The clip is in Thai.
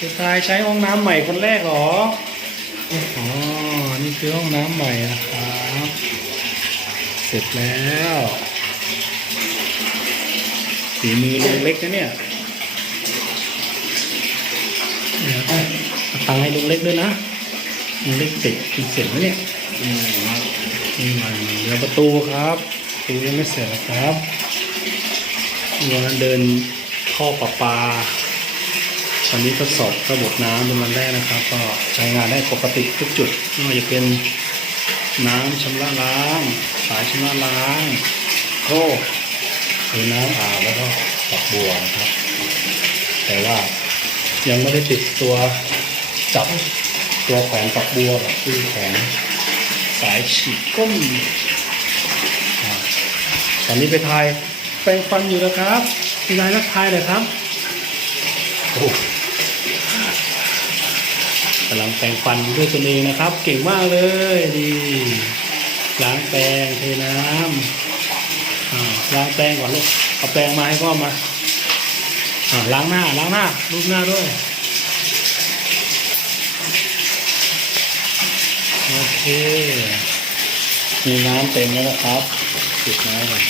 จะตายใช้ห้องน้ำใหม่คนแรกหรอ อ๋อ นี่คือห้องน้ำใหม่นะครับ เสร็จแล้วฝีมือลุงเล็กนะเนี่ยเดี๋ยวตังให้ลุงเล็กด้วยนะลุงเล็กเสร็จกินเสร็จไหมเนี่ยนี่มันเดี๋ยวประตูครับประตูยังไม่เสร็จนะครับวันเดินท่อประปา วันนี้ทดสอบระบบน้ำเป็นวันแรกนะครับ ก็ใช้งานได้ปกติทุกจุดไม่ว่าจะเป็นน้ำชำระล้างสายชำระล้างโครกหรือน้ำอาบแล้วก็ฝักบัวนะครับ แต่ว่ายังไม่ได้ติดตัวจับตัวแขวนฝักบัวแบบที่แขวนสายฉีดก้มตอนนี้ไปทายแปรงฟันอยู่นะครับมีนายนักทายเลยครับ กำลังแปรงฟันด้วยตนเองนะครับ เก่งมากเลยดีล้างแปรงเทน้ำอ่าล้างแปรงก่อนลูกเอาแปรงมาให้พ่อมาอล้างหน้าล้างหน้ารูปหน้าด้วยโอเคมีน้ำเต็มแล้วนะครับปิดน้ำก่อน